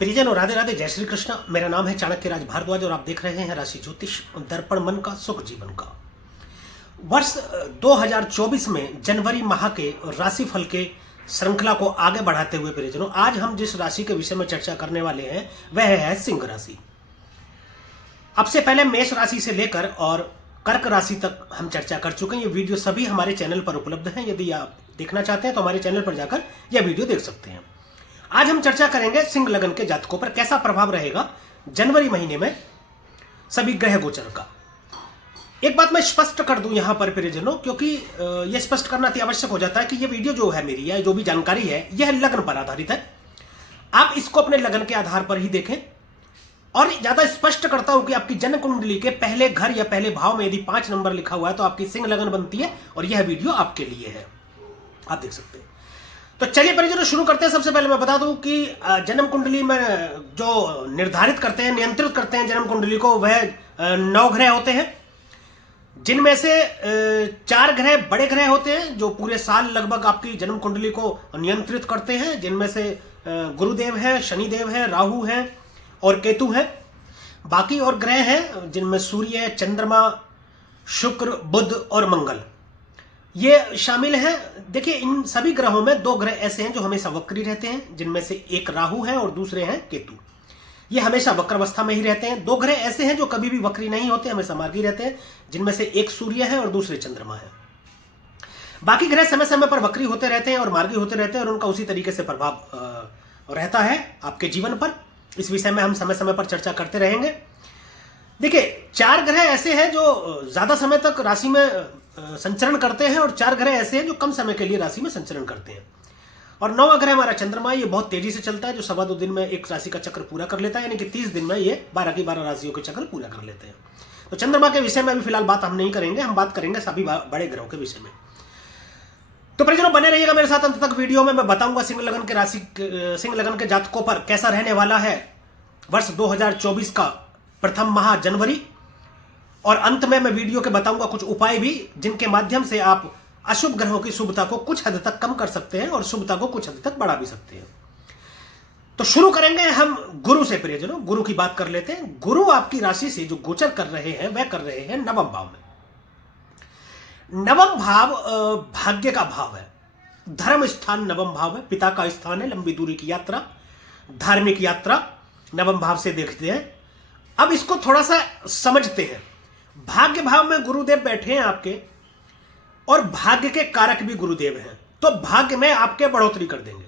परिजन और राधे राधे, जय श्री कृष्ण। मेरा नाम है चाणक्य राज भारद्वाज और आप देख रहे हैं राशि ज्योतिष दर्पण मन का सुख जीवन का। वर्ष 2024 में जनवरी माह के राशिफल के श्रृंखला को आगे बढ़ाते हुए परिजनों, आज हम जिस राशि के विषय में चर्चा करने वाले हैं वह है सिंह राशि। अब से पहले मेष राशि से लेकर और कर्क राशि तक हम चर्चा कर चुके हैं। ये वीडियो सभी हमारे चैनल पर उपलब्ध हैं। यदि आप देखना चाहते हैं तो हमारे चैनल पर जाकर यह वीडियो देख सकते हैं। आज हम चर्चा करेंगे सिंह लगन के जातकों पर कैसा प्रभाव रहेगा जनवरी महीने में सभी ग्रह गोचर का। एक बात मैं स्पष्ट कर दूं यहां पर परिजनों, क्योंकि यह स्पष्ट करना अति आवश्यक हो जाता है कि यह वीडियो जो है मेरी या जो भी जानकारी है यह लगन पर आधारित है। आप इसको अपने लगन के आधार पर ही देखें। और ज्यादा स्पष्ट करता हूं कि आपकी जन्म कुंडली के पहले घर या पहले भाव में यदि 5 नंबर लिखा हुआ है तो आपकी सिंह लगन बनती है और यह वीडियो आपके लिए है, आप देख सकते हैं। तो चलिए परिजनों शुरू करते हैं। सबसे पहले मैं बता दूं कि जन्म कुंडली में जो निर्धारित करते हैं, नियंत्रित करते हैं जन्म कुंडली को, वह 9 ग्रह होते हैं, जिनमें से 4 ग्रह बड़े ग्रह होते हैं जो पूरे साल लगभग आपकी जन्म कुंडली को नियंत्रित करते हैं, जिनमें से गुरुदेव है, शनिदेव है, राहु है और केतु है। बाकी और ग्रह हैं जिनमें सूर्य, चंद्रमा, शुक्र, बुध और मंगल ये शामिल हैं। देखिए, इन सभी ग्रहों में 2 ग्रह ऐसे हैं जो हमेशा वक्री रहते हैं, जिनमें से एक राहु है और दूसरे हैं केतु। ये हमेशा वक्र अवस्था में ही रहते हैं। 2 ग्रह ऐसे हैं जो कभी भी वक्री नहीं होते, हमेशा मार्गी रहते हैं, जिनमें से एक सूर्य है और दूसरे चंद्रमा है। बाकी ग्रह समय समय पर वक्री होते रहते हैं और मार्गी होते रहते हैं और उनका उसी तरीके से प्रभाव रहता है आपके जीवन पर। इस विषय में हम समय समय पर चर्चा करते रहेंगे। देखिए, 4 ग्रह ऐसे हैं जो ज्यादा समय तक राशि में संचरण करते हैं और 4 ग्रह ऐसे हैं जो कम समय के लिए राशि में संचरण करते हैं। और 9वां ग्रह हमारा चंद्रमा, ये बहुत तेजी से चलता है, जो 2.25 दिन में एक राशि का चक्र पूरा कर लेता है, यानी कि 30 दिन में ये 12 की 12 राशियों के चक्र पूरा कर लेते हैं। तो चंद्रमा के विषय में अभी फिलहाल बात हम नहीं करेंगे, हम बात करेंगे सभी बड़े ग्रहों के विषय में। तो परिजनों बने रहिएगा मेरे साथ अंत तक। वीडियो में मैं बताऊंगा सिंह लगन के जातकों पर कैसा रहने वाला है वर्ष 2024 का प्रथम माह जनवरी। और अंत में मैं वीडियो के बताऊंगा कुछ उपाय भी, जिनके माध्यम से आप अशुभ ग्रहों की शुभता को कुछ हद तक कम कर सकते हैं और शुभता को कुछ हद तक बढ़ा भी सकते हैं। तो शुरू करेंगे हम गुरु से परिजनों। गुरु की बात कर लेते हैं। गुरु आपकी राशि से जो गोचर कर रहे हैं वह कर रहे हैं 9वें भाव में। 9वां भाव भाग्य का भाव है, धर्म स्थान 9वां भाव है, पिता का स्थान है, लंबी दूरी की यात्रा, धार्मिक यात्रा 9वें भाव से देखते हैं। अब इसको थोड़ा सा समझते हैं। भाग्य भाव में गुरुदेव बैठे हैं आपके, और भाग्य के कारक भी गुरुदेव हैं, तो भाग्य में आपके बढ़ोतरी कर देंगे,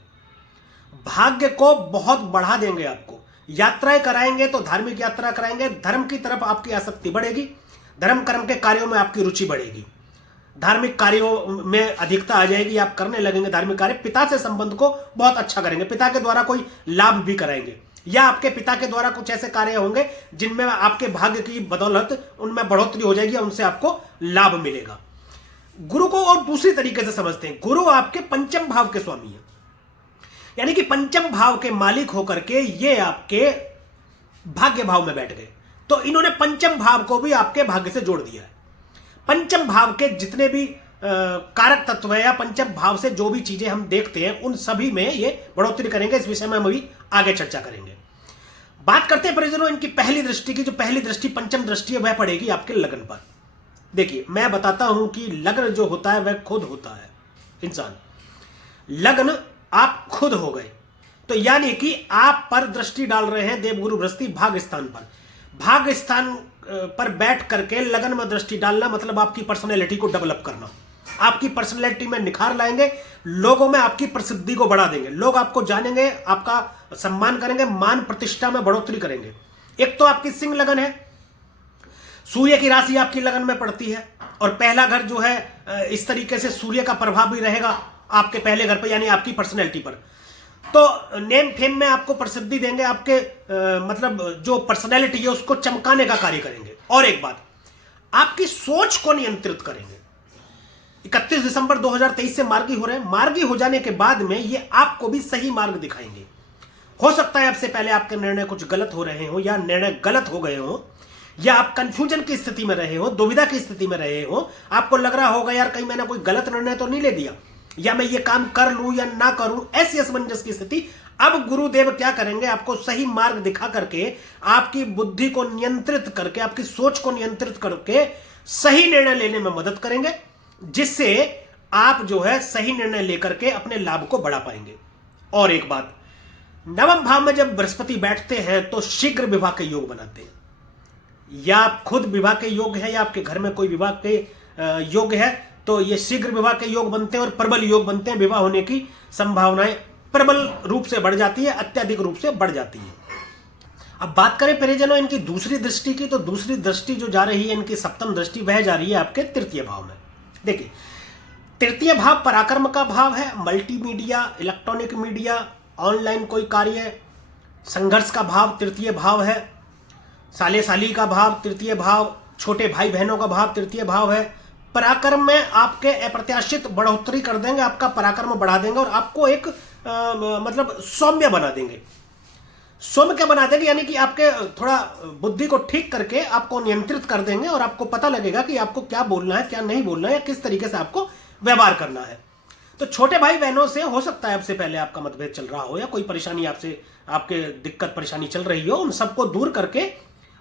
भाग्य को बहुत बढ़ा देंगे। आपको यात्राएं कराएंगे तो धार्मिक यात्रा कराएंगे, धर्म की तरफ आपकी आसक्ति बढ़ेगी, धर्म कर्म के कार्यों में आपकी रुचि बढ़ेगी, धार्मिक कार्यों में अधिकता आ जाएगी, आप करने लगेंगे धार्मिक कार्य। पिता से संबंध को बहुत अच्छा करेंगे, पिता के द्वारा कोई लाभ भी कराएंगे, या आपके पिता के द्वारा कुछ ऐसे कार्य होंगे जिनमें आपके भाग्य की बदौलत उनमें बढ़ोतरी हो जाएगी, उनसे आपको लाभ मिलेगा। गुरु को और दूसरी तरीके से समझते हैं। गुरु आपके 5वें भाव के स्वामी हैं, यानी कि 5वें भाव के मालिक होकर के ये आपके भाग्य भाव में बैठ गए, तो इन्होंने 5वें भाव को भी आपके भाग्य से जोड़ दिया है। 5वें भाव के जितने भी कारक तत्व है या 5वें भाव से जो भी चीजें हम देखते हैं उन सभी में ये बढ़ोतरी करेंगे। इस विषय में हम अभी आगे चर्चा करेंगे। बात करते हैं परिजनों इनकी पहली दृष्टि की। जो पहली दृष्टि 5वीं दृष्टि है वह पड़ेगी आपके लगन पर। देखिए, मैं बताता हूं कि लग्न जो होता है वह खुद होता है इंसान। लग्न आप खुद हो गए, तो यानी कि आप पर दृष्टि डाल रहे हैं देवगुरु बृहस्पति भाग्य स्थान पर। भाग्य स्थान पर बैठ करके लगन में दृष्टि डालना मतलब आपकी पर्सनैलिटी को डेवलप करना, आपकी पर्सनैलिटी में निखार लाएंगे, लोगों में आपकी प्रसिद्धि को बढ़ा देंगे, लोग आपको जानेंगे, आपका सम्मान करेंगे, मान प्रतिष्ठा में बढ़ोतरी करेंगे। एक तो आपकी सिंह लगन है, सूर्य की राशि आपकी लगन में पड़ती है, और पहला घर जो है इस तरीके से सूर्य का प्रभाव भी रहेगा आपके पहले घर पर, यानी आपकी पर्सनैलिटी पर। तो नेम फेम में आपको प्रसिद्धि देंगे, आपके मतलब जो पर्सनैलिटी है उसको चमकाने का कार्य करेंगे। और एक बात, आपकी सोच को नियंत्रित करेंगे। 31 दिसंबर 2023 से मार्गी हो रहे हैं। मार्गी हो जाने के बाद में ये आपको भी सही मार्ग दिखाएंगे। हो सकता है आपसे पहले आपके निर्णय कुछ गलत हो रहे हो, या निर्णय गलत हो गए हो, या आप कंफ्यूजन की स्थिति में रहे हो, दुविधा की स्थिति में रहे हो, आपको लग रहा होगा यार कहीं मैंने कोई गलत निर्णय तो नहीं ले लिया, या मैं ये काम कर लूं या ना करूं, ऐसी असमंजस की स्थिति अब गुरुदेव क्या करेंगे, आपको सही मार्ग दिखा करके, आपकी बुद्धि को नियंत्रित करके, आपकी सोच को नियंत्रित करके सही निर्णय लेने में मदद करेंगे, जिससे आप जो है सही निर्णय लेकर के अपने लाभ को बढ़ा पाएंगे। और एक बात, नवम भाव में जब बृहस्पति बैठते हैं तो शीघ्र विवाह के योग बनाते हैं। या आप खुद विवाह के योग है या आपके घर में कोई विवाह के योग है, तो ये शीघ्र विवाह के योग बनते हैं और प्रबल योग बनते हैं। विवाह होने की संभावनाएं प्रबल रूप से बढ़ जाती है, अत्यधिक रूप से बढ़ जाती है। अब बात करें परिजनों इनकी दूसरी दृष्टि की, तो दूसरी दृष्टि जो जा रही है इनकी सप्तम दृष्टि, वह जा रही है आपके तृतीय भाव में। देखिए, तृतीय भाव पराक्रम का भाव है, मल्टीमीडिया, इलेक्ट्रॉनिक मीडिया, ऑनलाइन कोई कार्य, संघर्ष का भाव तृतीय भाव है, साले साली का भाव तृतीय भाव, छोटे भाई बहनों का भाव तृतीय भाव है। पराक्रम में आपके अप्रत्याशित बढ़ोतरी कर देंगे, आपका पराक्रम बढ़ा देंगे और आपको एक मतलब सौम्य बना देंगे। सौम्य क्या बना देंगे, यानी कि आपके थोड़ा बुद्धि को ठीक करके आपको नियंत्रित कर देंगे और आपको पता लगेगा कि आपको क्या बोलना है, क्या नहीं बोलना है, या किस तरीके से आपको व्यवहार करना है। तो छोटे भाई बहनों से हो सकता है आपसे पहले आपका मतभेद चल रहा हो या कोई परेशानी आपसे, आपके दिक्कत परेशानी चल रही हो, उन सबको दूर करके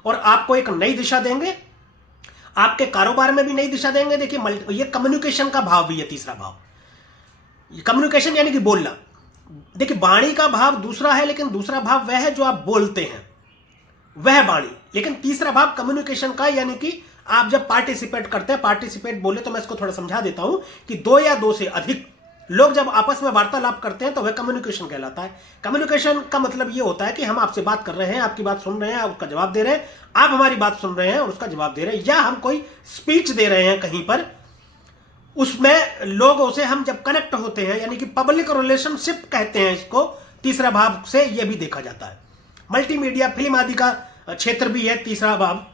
और आपको एक नई दिशा देंगे, आपके कारोबार में भी नई दिशा देंगे। देखिए, ये कम्युनिकेशन का भाव भी है, तीसरा भाव, ये कम्युनिकेशन यानी कि बोलना। देखिए, वाणी का भाव दूसरा है, लेकिन दूसरा भाव वह है जो आप बोलते हैं, वह वाणी। लेकिन तीसरा भाव कम्युनिकेशन का, यानी कि आप जब पार्टिसिपेट करते हैं, पार्टिसिपेट बोले तो मैं इसको थोड़ा समझा देता हूं कि दो या दो से अधिक लोग जब आपस में वार्तालाप करते हैं तो वह कम्युनिकेशन कहलाता है। कम्युनिकेशन का मतलब यह होता है कि हम आपसे बात कर रहे हैं, आपकी बात सुन रहे हैं, उसका जवाब दे रहे हैं, आप हमारी बात सुन रहे हैं और उसका जवाब दे रहे हैं, या हम कोई स्पीच दे रहे हैं कहीं पर, उसमें लोगों से हम जब कनेक्ट होते हैं, यानी कि पब्लिक रिलेशनशिप कहते हैं इसको, तीसरा भाव से यह भी देखा जाता है। मल्टीमीडिया, फिल्म आदि का क्षेत्र भी है तीसरा भाव।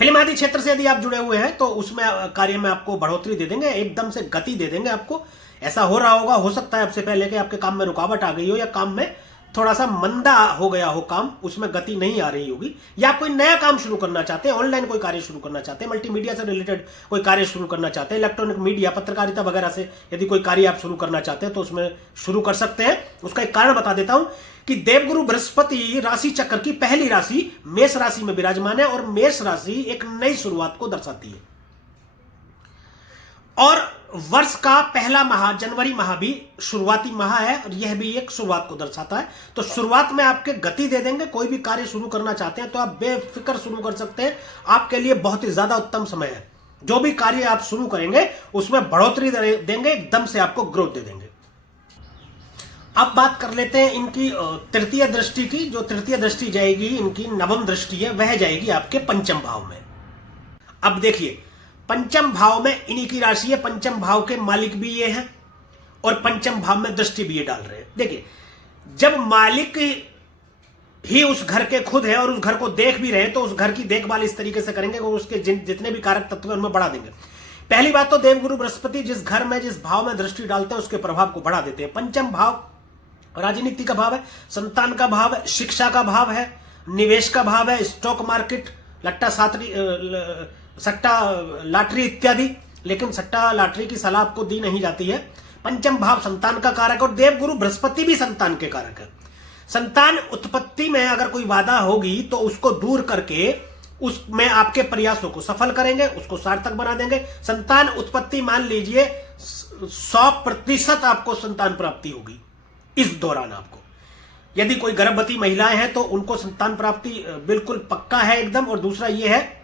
फिल्म आदि क्षेत्र से यदि आप जुड़े हुए हैं तो उसमें कार्य में आपको बढ़ोतरी दे देंगे, एकदम से गति दे देंगे आपको। ऐसा हो रहा होगा, हो सकता है आपसे पहले कि आपके काम में रुकावट आ गई हो, या काम में थोड़ा सा मंदा हो गया हो काम, उसमें गति नहीं आ रही होगी, या आप कोई नया काम शुरू करना चाहते हैं, ऑनलाइन कोई कार्य शुरू करना चाहते हैं, मल्टीमीडिया से रिलेटेड कोई कार्य शुरू करना चाहते हैं, इलेक्ट्रॉनिक मीडिया, पत्रकारिता वगैरह से यदि कोई कार्य आप शुरू करना चाहते हैं तो उसमें शुरू कर सकते हैं। उसका एक कारण बता देता हूं कि देवगुरु बृहस्पति राशि चक्र की पहली राशि मेष राशि में विराजमान है और मेष राशि एक नई शुरुआत को दर्शाती है। और वर्ष का पहला माह जनवरी माह भी शुरुआती माह है और यह भी एक शुरुआत को दर्शाता है। तो शुरुआत में आपके गति दे देंगे। कोई भी कार्य शुरू करना चाहते हैं तो आप बेफिक्र शुरू कर सकते हैं, आपके लिए बहुत ही ज्यादा उत्तम समय है। जो भी कार्य आप शुरू करेंगे उसमें बढ़ोतरी देंगे, एकदम से आपको ग्रोथ दे देंगे। अब बात कर लेते हैं इनकी तृतीय दृष्टि की। जो तृतीय दृष्टि जाएगी इनकी नवम दृष्टि है, वह जाएगी आपके पंचम भाव में। अब देखिए, पंचम भाव में इन्हीं की राशि है, पंचम भाव के मालिक भी ये हैं और पंचम भाव में दृष्टि भी ये डाल रहे हैं। देखिए, जब मालिक ही उस घर के खुद है और उस घर को देख भी रहे हैं तो उस घर की देखभाल इस तरीके से करेंगे कि उसके जितने भी कारक तत्व हैं उनमें बढ़ा देंगे। पहली बात तो देवगुरु बृहस्पति जिस घर में जिस भाव में दृष्टि डालते हैं उसके प्रभाव को बढ़ा देते हैं। पंचम भाव राजनीति का भाव है, संतान का भाव है, शिक्षा का भाव है, निवेश का भाव है, स्टॉक मार्केट, सट्टा लॉटरी इत्यादि। लेकिन सट्टा लॉटरी की सलाह आपको दी नहीं जाती है। पंचम भाव संतान का कारक और देवगुरु बृहस्पति भी संतान के कारक है। संतान उत्पत्ति में अगर कोई वादा होगी तो उसको दूर करके उसमें आपके प्रयासों को सफल करेंगे, उसको सार्थक बना देंगे। संतान उत्पत्ति मान लीजिए 100% आपको संतान प्राप्ति होगी इस दौरान। आपको यदि कोई गर्भवती महिलाएं हैं तो उनको संतान प्राप्ति बिल्कुल पक्का है एकदम। और दूसरा यह है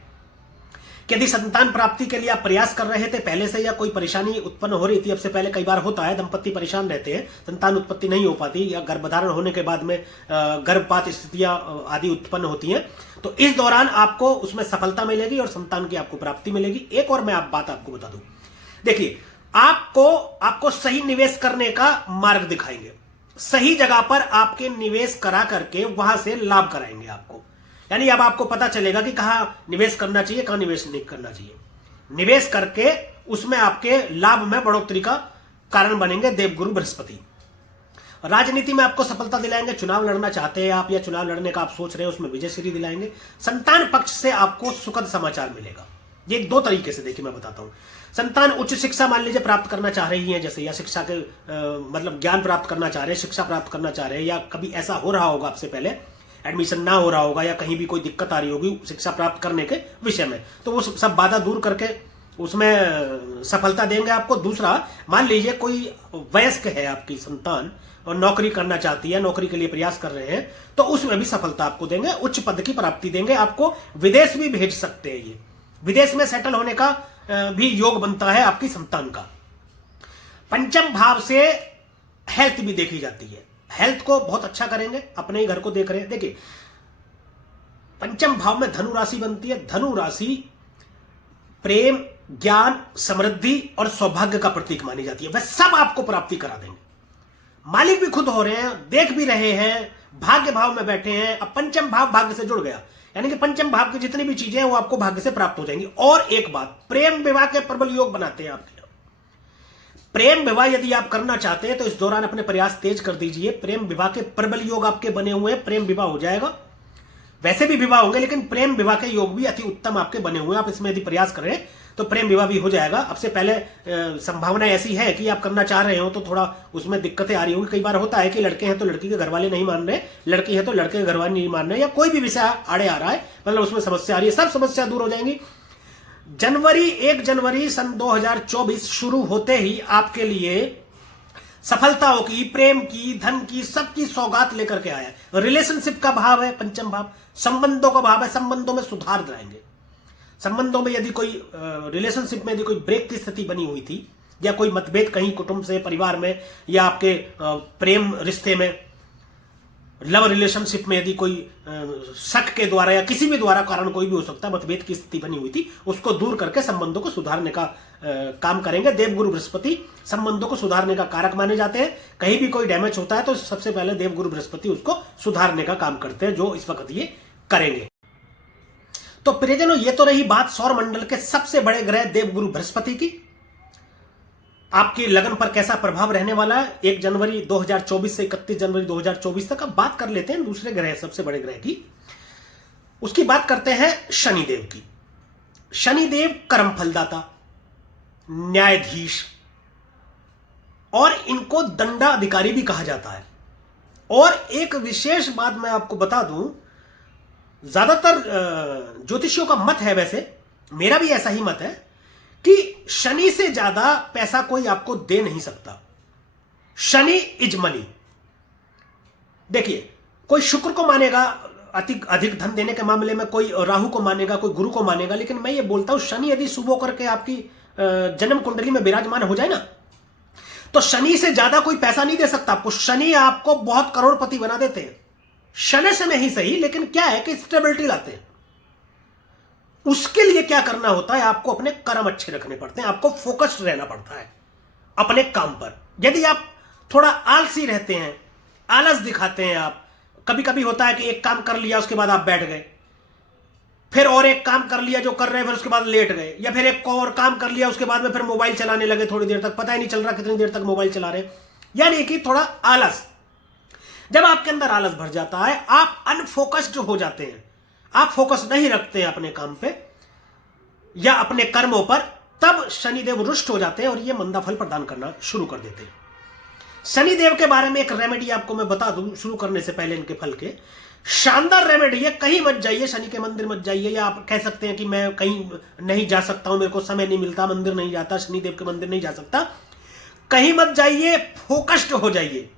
कि यदि संतान प्राप्ति के लिए आप प्रयास कर रहे थे पहले से या कोई परेशानी उत्पन्न हो रही थी, अब से पहले कई बार होता है दंपति परेशान रहते हैं, संतान उत्पत्ति नहीं हो पाती या गर्भधारण होने के बाद में गर्भपात स्थितियां आदि उत्पन्न होती हैं, तो इस दौरान आपको उसमें सफलता मिलेगी और संतान की आपको प्राप्ति मिलेगी। एक और मैं बात आपको बता दूं, देखिए, आपको सही निवेश करने का मार्ग दिखाएंगे। सही जगह पर आपके निवेश करा करके वहां से लाभ कराएंगे आपको। यानी अब आपको पता चलेगा कि कहां निवेश करना चाहिए, कहां निवेश नहीं करना चाहिए। निवेश करके उसमें आपके लाभ में बढ़ोतरी का कारण बनेंगे देवगुरु बृहस्पति। राजनीति में आपको सफलता दिलाएंगे। चुनाव लड़ना चाहते हैं आप या चुनाव लड़ने का आप सोच रहे हैं, उसमें विजयश्री दिलाएंगे। संतान पक्ष से आपको सुखद समाचार मिलेगा। ये दो तरीके से देखिए मैं बताता हूं। संतान उच्च शिक्षा मान लीजिए प्राप्त करना चाह रही है जैसे, या शिक्षा के मतलब ज्ञान प्राप्त करना चाह रहे हैं, शिक्षा प्राप्त करना चाह रहे हैं, या कभी ऐसा हो रहा होगा आपसे पहले एडमिशन ना हो रहा होगा, या कहीं भी कोई दिक्कत आ रही होगी शिक्षा प्राप्त करने के विषय में, तो वो सब बाधा दूर करके उसमें सफलता देंगे आपको। दूसरा, मान लीजिए कोई वयस्क है आपकी संतान और नौकरी करना चाहती है, नौकरी के लिए प्रयास कर रहे हैं, तो उसमें भी सफलता आपको देंगे, उच्च पद की प्राप्ति देंगे, आपको विदेश भी भेज सकते हैं। ये विदेश में सेटल होने का भी योग बनता है आपकी संतान का। पंचम भाव से हेल्थ भी देखी जाती है, हेल्थ को बहुत अच्छा करेंगे, अपने ही घर को देख रहे हैं। देखिए पंचम भाव में धनु राशि बनती है, धनु राशि प्रेम, ज्ञान, समृद्धि और सौभाग्य का प्रतीक मानी जाती है। वह सब आपको प्राप्ति करा देंगे, मालिक भी खुद हो रहे हैं, देख भी रहे हैं, भाग्य भाव में बैठे हैं। अब पंचम भाव भाग्य से जुड़ गया, यानी कि पंचम भाव की जितनी भी चीजें हैं वो आपको भाग्य से प्राप्त हो जाएंगी। और एक बात, प्रेम विवाह के प्रबल योग बनाते हैं आपके। प्रेम विवाह यदि आप करना चाहते हैं तो इस दौरान अपने प्रयास तेज कर दीजिए। प्रेम विवाह के प्रबल योग आपके बने हुए हैं, प्रेम विवाह हो जाएगा। वैसे भी विवाह होंगे लेकिन प्रेम विवाह के योग भी अति उत्तम आपके बने हुए हैं। आप इसमें यदि प्रयास करें तो प्रेम विवाह भी हो जाएगा। अब से पहले संभावना ऐसी है कि आप करना चाह रहे हो तो थोड़ा उसमें दिक्कतें आ रही होंगी। कई बार होता है कि लड़के हैं तो लड़की के घर वाले नहीं मान रहे, लड़की है तो लड़के के घर वाले नहीं मान रहे, या कोई भी विषय आड़े आ रहा है, मतलब उसमें समस्या आ रही है, सब समस्या दूर हो जाएंगी। 1 जनवरी सन 2024 शुरू होते ही आपके लिए सफलताओं की, प्रेम की, धन की, सबकी सौगात लेकर के आया है। रिलेशनशिप का भाव है पंचम भाव, संबंधों का भाव है, संबंधों में सुधार लाएंगे। संबंधों में यदि कोई रिलेशनशिप में यदि कोई ब्रेक की स्थिति बनी हुई थी, या कोई मतभेद कहीं कुटुंब से, परिवार में, या आपके प्रेम रिश्ते में, लव रिलेशनशिप में यदि कोई शक के द्वारा या किसी भी द्वारा कारण कोई भी हो सकता है, मतभेद की स्थिति बनी हुई थी, उसको दूर करके संबंधों को सुधारने का काम करेंगे। देवगुरु बृहस्पति संबंधों को सुधारने का कारक माने जाते हैं। कहीं भी कोई डैमेज होता है तो सबसे पहले देवगुरु बृहस्पति उसको सुधारने का काम करते हैं, जो इस वक्त ये करेंगे। तो प्रियजनों, ये तो रही बात सौर मंडल के सबसे बड़े ग्रह देवगुरु बृहस्पति की। आपकी लगन पर कैसा प्रभाव रहने वाला है 1 जनवरी 2024 से 31 जनवरी 2024 तक। अब बात कर लेते हैं दूसरे ग्रह, सबसे बड़े ग्रह की। उसकी बात करते हैं शनिदेव की। शनिदेव कर्म फलदाता, न्यायाधीश, और इनको दंडाधिकारी भी कहा जाता है। और एक विशेष बात मैं आपको बता दूं, ज्यादातर ज्योतिषियों का मत है, वैसे मेरा भी ऐसा ही मत है, कि शनि से ज्यादा पैसा कोई आपको दे नहीं सकता। Shani is money. देखिए, कोई शुक्र को मानेगा अधिक धन देने के मामले में, कोई राहु को मानेगा, कोई गुरु को मानेगा, लेकिन मैं ये बोलता हूं शनि यदि शुभ होकर के आपकी जन्म कुंडली में विराजमान हो जाए ना, तो शनि से ज्यादा कोई पैसा नहीं दे सकता आपको। शनि आपको बहुत करोड़पति बना देते हैं, शनि से नहीं सही, लेकिन क्या है कि स्टेबिलिटी लाते हैं। उसके लिए क्या करना होता है, आपको अपने कर्म अच्छे रखने पड़ते हैं, आपको फोकस्ड रहना पड़ता है अपने काम पर। यदि आप थोड़ा आलसी रहते हैं, आलस दिखाते हैं, आप कभी कभी होता है कि एक काम कर लिया उसके बाद आप बैठ गए, फिर और एक काम कर लिया जो कर रहे हैं, फिर उसके बाद लेट गए, या फिर एक और काम कर लिया उसके बाद में फिर मोबाइल चलाने लगे थोड़ी देर तक, पता ही नहीं चल रहा कितनी देर तक मोबाइल चला रहे हैं। यानी कि थोड़ा आलस, जब आपके अंदर आलस भर जाता है, आप अनफोकस्ड हो जाते हैं, आप फोकस नहीं रखते हैं अपने काम पे या अपने कर्मों पर, तब शनिदेव रुष्ट हो जाते हैं और ये मंदा फल प्रदान करना शुरू कर देते हैं। शनिदेव के बारे में एक रेमेडी आपको मैं बता दूं शुरू करने से पहले, इनके फल के शानदार रेमेडी है। कहीं मत जाइए, शनि के मंदिर मत जाइए, या आप कह सकते हैं कि मैं कहीं नहीं जा सकता हूं, मेरे को समय नहीं मिलता, मंदिर नहीं जाता, शनिदेव के मंदिर नहीं जा सकता। कहीं मत जाइए, फोकस्ड हो जाइए,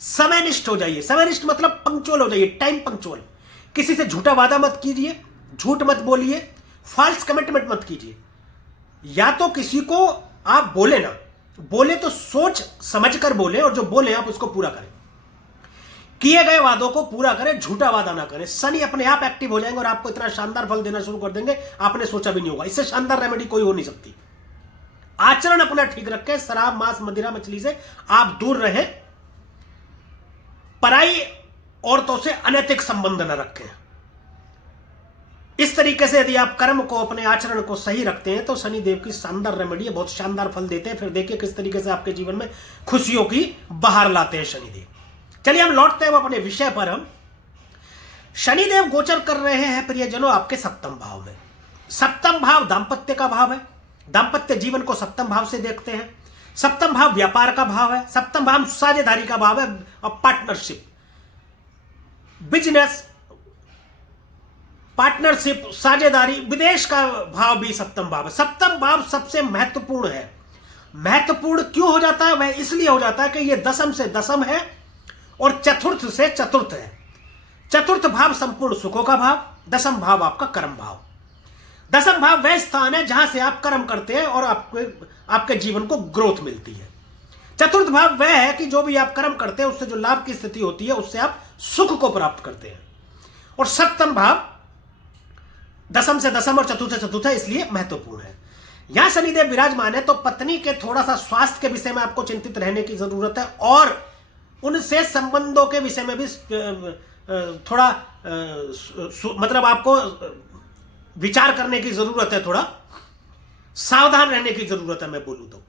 समयनिष्ठ हो जाइए। समयनिष्ठ मतलब पंक्चुअल हो जाइए, टाइम पंक्चुअल। किसी से झूठा वादा मत कीजिए, झूठ मत बोलिए, फॉल्स कमिटमेंट मत कीजिए। या तो किसी को आप बोले ना, बोले तो सोच समझ कर बोले, और जो बोले आप उसको पूरा करें, किए गए वादों को पूरा करें, झूठा वादा ना करें। शनि अपने आप एक्टिव हो जाएंगे और आपको इतना शानदार फल देना शुरू कर देंगे, आपने सोचा भी नहीं होगा। इससे शानदार रेमेडी कोई हो नहीं सकती। आचरण अपना ठीक रखें, शराब, मांस, मदिरा, मछली से आप दूर रहें, पराई औरतों से अनैतिक संबंध न रखें। इस तरीके से यदि आप कर्म को, अपने आचरण को सही रखते हैं तो शनिदेव की शानदार रेमेडी है, बहुत शानदार फल देते हैं। फिर देखिए किस तरीके से आपके जीवन में खुशियों की बहार लाते हैं शनिदेव। चलिए हम लौटते हैं अपने विषय पर। हम शनिदेव गोचर कर रहे हैं प्रियजनों आपके सप्तम भाव में। सप्तम भाव दांपत्य का भाव है, दाम्पत्य जीवन को सप्तम भाव से देखते हैं। सप्तम भाव व्यापार का भाव है, सप्तम भाव साझेदारी का भाव है और पार्टनरशिप, बिजनेस, पार्टनरशिप, साझेदारी, विदेश का भाव भी सप्तम भाव है। सप्तम भाव सबसे महत्वपूर्ण है। महत्वपूर्ण क्यों हो जाता है? वह इसलिए हो जाता है कि यह दशम से दशम है और चतुर्थ से चतुर्थ है। चतुर्थ भाव संपूर्ण सुखों का भाव, दशम भाव आपका कर्म भाव। दशम भाव वह स्थान है जहां से आप कर्म करते हैं और आपके जीवन को ग्रोथ मिलती है। चतुर्थ भाव वह है कि जो भी आप कर्म करते हैं उससे जो लाभ की स्थिति होती है उससे आप सुख को प्राप्त करते हैं। और सप्तम भाव दशम से दशम और चतुर्थ से चतुर्थ है, इसलिए महत्वपूर्ण है। यहां शनिदेव विराजमान है तो पत्नी के थोड़ा सा स्वास्थ्य के विषय में आपको चिंतित रहने की जरूरत है और उनसे संबंधों के विषय में भी थोड़ा मतलब आपको विचार करने की जरूरत है, थोड़ा सावधान रहने की जरूरत है। मैं बोलूं तो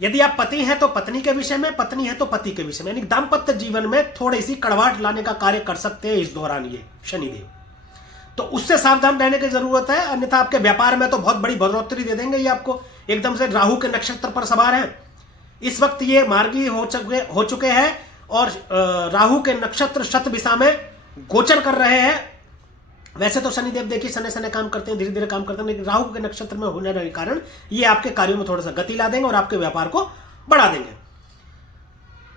यदि आप पति हैं तो पत्नी के विषय में, पत्नी है तो पति के विषय में, यानी दाम्पत्य जीवन में थोड़ी सी कड़वाहट लाने का कार्य कर सकते हैं इस दौरान ये शनिदेव, तो उससे सावधान रहने की जरूरत है। अन्यथा आपके व्यापार में तो बहुत बड़ी बढ़ोतरी दे देंगे ये आपको। एकदम से राहु के नक्षत्र पर सवार हैं इस वक्त, ये मार्गी हो चुके हैं और राहु के नक्षत्र शत दिशा में गोचर कर रहे हैं। वैसे तो शनिदेव देखिए सने सने काम करते हैं, धीरे धीरे काम करते हैं, लेकिन राहु के नक्षत्र में होने के कारण ये आपके कार्यों में थोड़ा सा गति ला देंगे और आपके व्यापार को बढ़ा देंगे।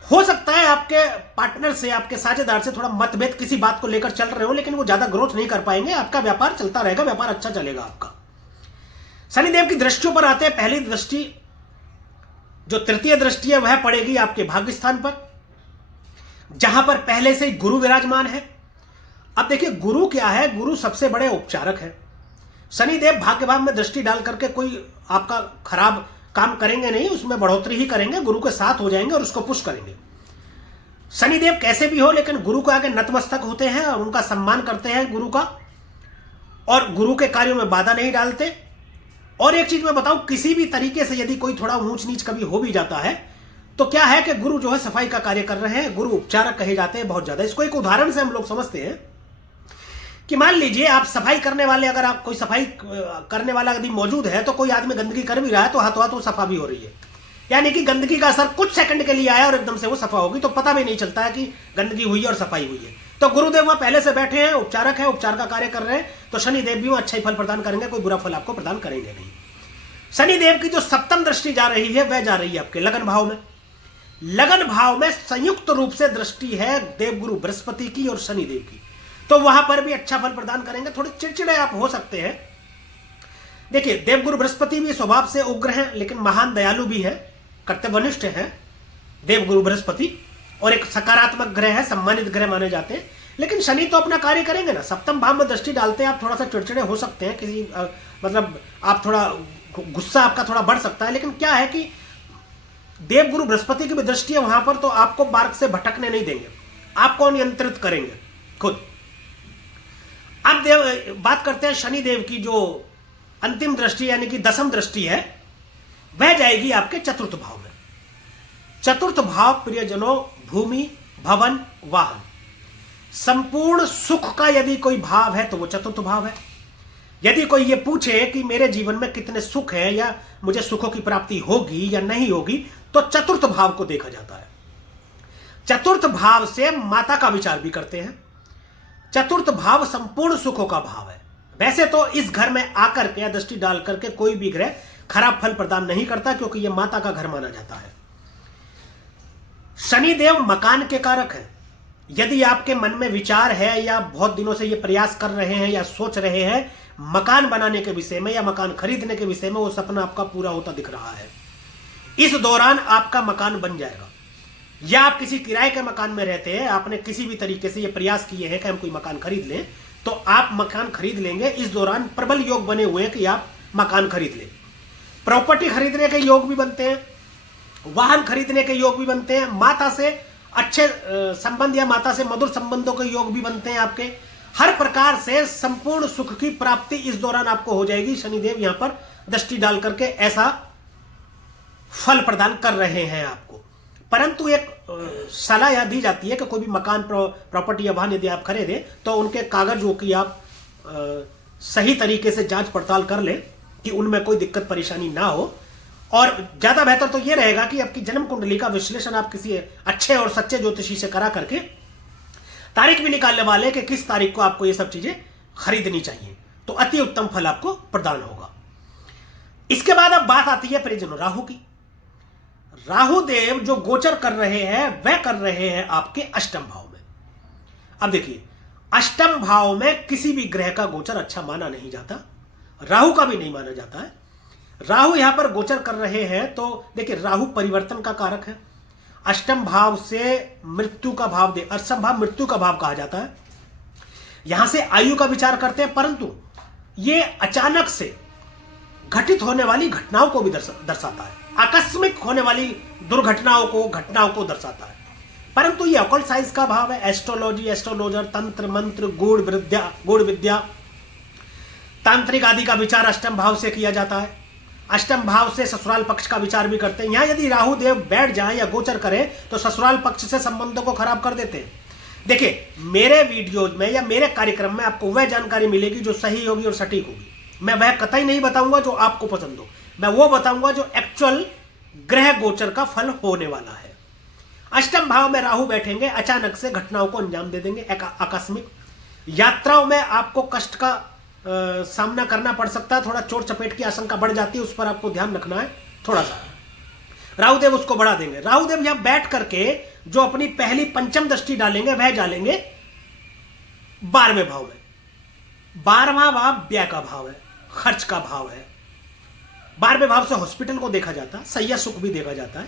हो सकता है आपके पार्टनर से, आपके साझेदार से थोड़ा मतभेद किसी बात को लेकर चल रहे हो, लेकिन वो ज्यादा ग्रोथ नहीं कर पाएंगे। आपका व्यापार चलता रहेगा, व्यापार अच्छा चलेगा आपका। शनिदेव की दृष्टियों पर आते हैं। पहली दृष्टि जो तृतीय दृष्टि है वह पड़ेगी आपके भाग्य स्थान पर, जहां पर पहले से गुरु विराजमान है। अब देखिए गुरु क्या है, गुरु सबसे बड़े उपचारक है। शनिदेव भाग्य भाव में दृष्टि डाल करके कोई आपका खराब काम करेंगे नहीं, उसमें बढ़ोतरी ही करेंगे, गुरु के साथ हो जाएंगे और उसको पुश करेंगे। शनिदेव कैसे भी हो लेकिन गुरु के आगे नतमस्तक होते हैं और उनका सम्मान करते हैं गुरु का, और गुरु के कार्यों में बाधा नहीं डालते। और एक चीज मैं बताऊं, किसी भी तरीके से यदि कोई थोड़ा ऊंच नीच कभी हो भी जाता है तो क्या है कि गुरु जो है सफाई का कार्य कर रहे हैं, गुरु उपचारक कहे जाते हैं बहुत ज्यादा। इसको एक उदाहरण से हम लोग समझते हैं कि मान लीजिए आप सफाई करने वाले, अगर आप कोई सफाई करने वाला यदि मौजूद है तो कोई आदमी गंदगी कर भी रहा है तो हाथों हाथ वो सफा भी हो रही है, यानी कि गंदगी का असर कुछ सेकंड के लिए आया और एकदम से वो सफा होगी, तो पता भी नहीं चलता है कि गंदगी हुई है और सफाई हुई है। तो गुरुदेव वहां पहले से बैठे हैं, उपचारक है, उपचार का कार्य कर रहे हैं, तो शनिदेव भी वो अच्छा ही फल प्रदान करेंगे, कोई बुरा फल आपको प्रदान करेंगे नहीं। शनिदेव की जो सप्तम दृष्टि जा रही है वह जा रही है आपके लगन भाव में। लगन भाव में संयुक्त रूप से दृष्टि है देवगुरु बृहस्पति की और शनिदेव की, तो वहां पर भी अच्छा फल प्रदान करेंगे। थोड़े चिड़चिड़े आप हो सकते हैं। देखिए देवगुरु बृहस्पति भी स्वभाव से उग्र हैं लेकिन महान दयालु भी है, कर्तव्यनिष्ठ है देवगुरु बृहस्पति, और एक सकारात्मक ग्रह है, सम्मानित ग्रह माने जाते हैं। लेकिन शनि तो अपना कार्य करेंगे ना, सप्तम भाव में दृष्टि डालते हैं, आप थोड़ा सा चिड़चिड़े हो सकते हैं, किसी मतलब आप थोड़ा गुस्सा आपका थोड़ा बढ़ सकता है, लेकिन क्या है कि देवगुरु बृहस्पति की भी दृष्टि है वहां पर, तो आपको मार्ग से भटकने नहीं देंगे, आपको नियंत्रित करेंगे खुद। अब बात करते हैं शनिदेव की जो अंतिम दृष्टि यानी कि दसम दृष्टि है, वह जाएगी आपके चतुर्थ भाव में। चतुर्थ भाव प्रियजनों, भूमि, भवन, वाहन, संपूर्ण सुख का यदि कोई भाव है तो वो चतुर्थ भाव है। यदि कोई ये पूछे कि मेरे जीवन में कितने सुख है या मुझे सुखों की प्राप्ति होगी या नहीं होगी, तो चतुर्थ भाव को देखा जाता है। चतुर्थ भाव से माता का विचार भी करते हैं। चतुर्थ भाव संपूर्ण सुखों का भाव है। वैसे तो इस घर में आकर के दृष्टि डाल करके कोई भी ग्रह खराब फल प्रदान नहीं करता, क्योंकि यह माता का घर माना जाता है। शनिदेव मकान के कारक है। यदि आपके मन में विचार है या बहुत दिनों से ये प्रयास कर रहे हैं या सोच रहे हैं मकान बनाने के विषय में या मकान खरीदने के विषय में, वो सपना आपका पूरा होता दिख रहा है, इस दौरान आपका मकान बन जाएगा। या आप किसी किराए के मकान में रहते हैं, आपने किसी भी तरीके से ये प्रयास किए हैं कि हम कोई मकान खरीद लें, तो आप मकान खरीद लेंगे। इस दौरान प्रबल योग बने हुए हैं कि आप मकान खरीद लें। प्रॉपर्टी खरीदने के योग भी बनते हैं, वाहन खरीदने के योग भी बनते हैं, माता से अच्छे संबंध या माता से मधुर संबंधों के योग भी बनते हैं आपके। हर प्रकार से संपूर्ण सुख की प्राप्ति इस दौरान आपको हो जाएगी। शनिदेव यहां पर दृष्टि डाल करके ऐसा फल प्रदान कर रहे हैं आपको। परंतु एक सलाह यह दी जाती है कि कोई भी मकान, प्रॉपर्टी या वाहन यदि आप खरीदें तो उनके कागजों की आप सही तरीके से जांच पड़ताल कर लें, कि उनमें कोई दिक्कत परेशानी ना हो। और ज्यादा बेहतर तो यह रहेगा कि आपकी जन्म कुंडली का विश्लेषण आप किसी अच्छे और सच्चे ज्योतिषी से करा करके तारीख भी निकालने वाले कि किस तारीख को आपको ये सब चीजें खरीदनी चाहिए, तो अति उत्तम फल आपको प्रदान होगा। इसके बाद अब बात आती है परिजनों राहु की। राहु देव जो गोचर कर रहे हैं वह कर रहे हैं आपके अष्टम भाव में। अब देखिए, अष्टम भाव में किसी भी ग्रह का गोचर अच्छा माना नहीं जाता, राहु का भी नहीं माना जाता है। राहु यहां पर गोचर कर रहे हैं तो देखिए, राहु परिवर्तन का कारक है। अष्टम भाव से मृत्यु का भाव दे, अष्टम भाव मृत्यु का भाव कहा जाता है। यहां से आयु का विचार करते हैं, परंतु यह अचानक से घटित होने वाली घटनाओं को भी दर्शाता है, आकस्मिक होने वाली घटनाओं को दर्शाता है। परंतु यह ऑकल्ट साइंस का भाव है। एस्ट्रोलॉजी, एस्ट्रोलॉजर, तंत्र मंत्र, गूढ़ विद्या, तांत्रिक आदि का विचार अष्टम भाव से किया जाता है। अष्टम भाव से ससुराल पक्ष का विचार भी करते हैं। यहां यदि राहु देव बैठ जाए या गोचर करे तो ससुराल पक्ष से संबंधों को खराब कर देते हैं। देखिए, मेरे वीडियोज में या मेरे कार्यक्रम में आपको वह जानकारी मिलेगी जो सही होगी और सटीक होगी। मैं वह कतई नहीं बताऊंगा जो आपको पसंद हो, मैं वो बताऊंगा जो एक्चुअल ग्रह गोचर का फल होने वाला है। अष्टम भाव में राहु बैठेंगे, अचानक से घटनाओं को अंजाम दे देंगे। आकस्मिक यात्राओं में आपको कष्ट का सामना करना पड़ सकता है, थोड़ा चोट चपेट की आशंका बढ़ जाती है, उस पर आपको ध्यान रखना है थोड़ा सा। राहुदेव उसको बढ़ा देंगे। राहुदेव यहां बैठ करके जो अपनी पहली पंचम दृष्टि डालेंगे वह डालेंगे 12वें भाव में। 12वां भाव व्यय का भाव है, खर्च का भाव है। 12वें भाव से हॉस्पिटल को देखा जाता है, सैया सुख भी देखा जाता है।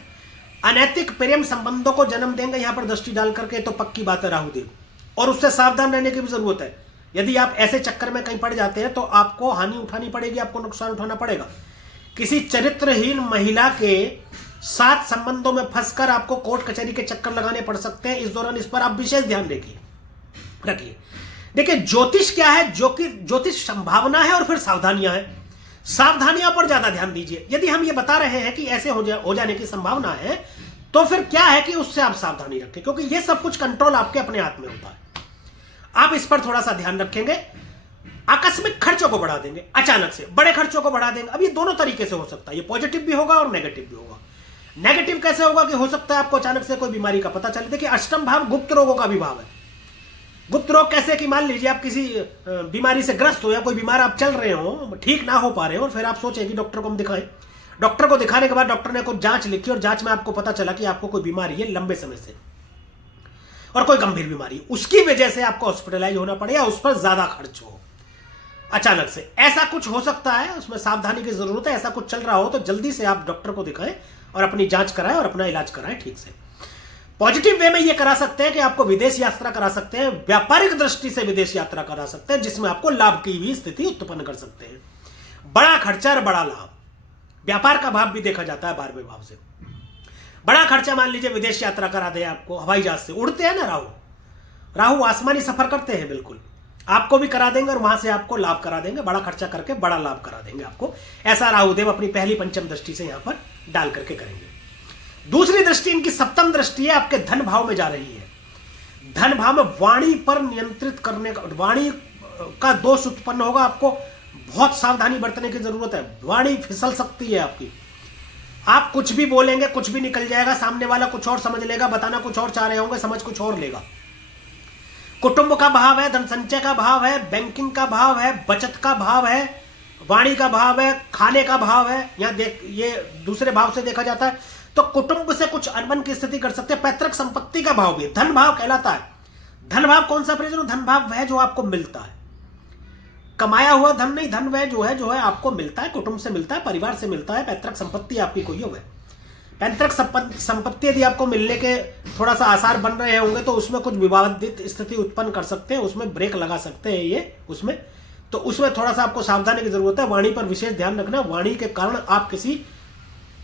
अनैतिक प्रेम संबंधों को जन्म देंगे यहां पर दृष्टि डाल करके, तो पक्की बात है राहुदेव, और उससे सावधान रहने की भी जरूरत है। यदि आप ऐसे चक्कर में कहीं पड़ जाते हैं तो आपको हानि उठानी पड़ेगी, आपको नुकसान उठाना पड़ेगा। किसी चरित्रहीन महिला के साथ संबंधों में फंसकर आपको कोर्ट कचहरी के चक्कर लगाने पड़ सकते हैं। इस दौरान इस पर आप विशेष ध्यान रखिए। देखिए, ज्योतिष क्या है, जो कि ज्योतिष संभावना है और फिर सावधानियां हैं। सावधानियां पर ज्यादा ध्यान दीजिए। यदि हम ये बता रहे हैं कि ऐसे हो जाने की संभावना है, तो फिर क्या है कि उससे आप सावधानी रखें, क्योंकि ये सब कुछ कंट्रोल आपके अपने हाथ में होता है। आप इस पर थोड़ा सा ध्यान रखेंगे। आकस्मिक खर्चों को बढ़ा देंगे, अचानक से बड़े खर्चों को बढ़ा देंगे। अब ये दोनों तरीके से हो सकता है, ये पॉजिटिव भी होगा और नेगेटिव भी होगा। नेगेटिव कैसे होगा कि हो सकता है आपको अचानक से कोई बीमारी का पता चले। देखिए, अष्टम भाव गुप्त रोगों का भी भाव है। गुप्त रोग कैसे कि मान लीजिए आप किसी बीमारी से ग्रस्त हो या कोई बीमार आप चल रहे हो, ठीक ना हो पा रहे हो, और फिर आप सोचें कि डॉक्टर को हम दिखाएं। डॉक्टर को दिखाने के बाद डॉक्टर ने कुछ जांच लिखी और जांच में आपको पता चला कि आपको कोई बीमारी है लंबे समय से और कोई गंभीर बीमारी, उसकी वजह से आपको हॉस्पिटलाइज होना पड़े या उस पर ज्यादा खर्च हो अचानक से, ऐसा कुछ हो सकता है। उसमें सावधानी की जरूरत है। ऐसा कुछ चल रहा हो तो जल्दी से आप डॉक्टर को दिखाएं और अपनी जांच कराएं और अपना इलाज कराएं ठीक से। पॉजिटिव वे में ये करा सकते हैं कि आपको विदेश यात्रा करा सकते हैं, व्यापारिक दृष्टि से विदेश यात्रा करा सकते हैं, जिसमें आपको लाभ की भी स्थिति उत्पन्न कर सकते हैं। बड़ा खर्चा और बड़ा लाभ, व्यापार का भाव भी देखा जाता है 12वें भाव से। बड़ा खर्चा, मान लीजिए विदेश यात्रा करा दे आपको, हवाई जहाज से उड़ते हैं ना राहु आसमानी सफर करते हैं, बिल्कुल आपको भी करा देंगे और वहां से आपको लाभ करा देंगे। बड़ा खर्चा करके बड़ा लाभ करा देंगे आपको। ऐसा राहुदेव अपनी पहली पंचम दृष्टि से यहां पर डाल करके करेंगे। दूसरी दृष्टि इनकी सप्तम दृष्टि है, आपके धन भाव में जा रही है। धन भाव में वाणी पर नियंत्रित करने का, वाणी का दोष उत्पन्न होगा। आपको बहुत सावधानी बरतने की जरूरत है। वाणी फिसल सकती है आपकी, आप कुछ भी बोलेंगे कुछ भी निकल जाएगा, सामने वाला कुछ और समझ लेगा, बताना कुछ और चाह रहे होंगे, समझ कुछ और लेगा। कुटुंब का भाव है, धन संचय का भाव है, बैंकिंग का भाव है, बचत का भाव है, वाणी का भाव है, खाने का भाव है। यहां ये दूसरे भाव से देखा जाता है तो कुटुंब से कुछ अनबन की स्थिति कर सकते हैं। पैतृक संपत्ति का भाव भी धन भाव कहलाता है। धन भाव कौन सा प्रियजन? धन भाव वह जो आपको मिलता है, कमाया हुआ धन नहीं, धन वह जो है आपको मिलता है, कुटुंब से मिलता है, परिवार से मिलता है। पैतृक संपत्ति आपकी कोई हो, पैतृक संपत्ति यदि आपको मिलने के थोड़ा सा आसार बन रहे होंगे तो उसमें कुछ विवादित स्थिति उत्पन्न कर सकते हैं, उसमें ब्रेक लगा सकते हैं ये उसमें, तो उसमें थोड़ा सा आपको सावधानी की जरूरत है। वाणी पर विशेष ध्यान रखना। वाणी के कारण आप किसी